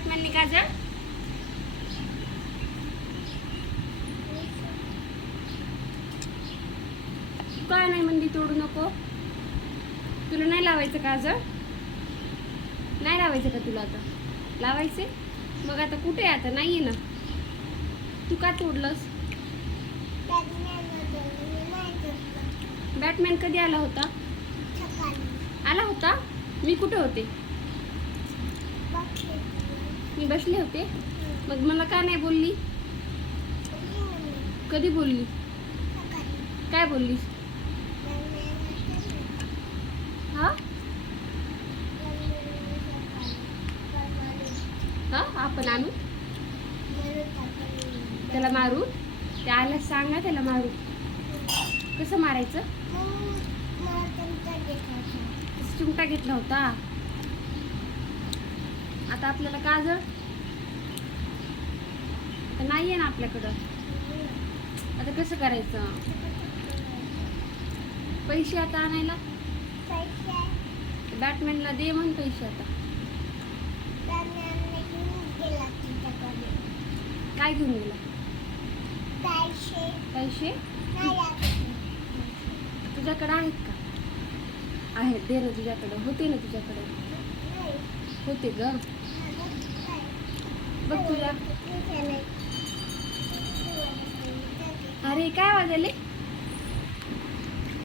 बॅटमॅनने काजळ? काय नाही म्हणली तोडू नको. तुला नाही लावायचं काजळ? नाही लावायचं का तुला आता? लावायचे? मग आता कुठे आहे? आता नाहीये ना. तू का तोडलंस? बॅटमॅन कधी आला होता? आला होता? मी कुठे होते? मी बसले होते. मग मला का नाही बोलली? कधी बोलली? काय बोललीस? हा हा आपण आणू त्याला मारू? त्याला सांग ना त्याला मारू. कसं मारायचं? चिमटा घेतला होता. आता आपल्याला काजळ नाहीये ना आपल्याकडं. आता कसं करायचं? पैसे आता आणायला बॅटमॅनला दे म्हण पैसे. आता काय घेऊन गेला? पैसे तुझ्याकडे आहेत का? आहेत, दे ना. तुझ्याकडे होते ना? तुझ्याकडे होते ग. बघ तुझ्या. अरे काय आवाज आले?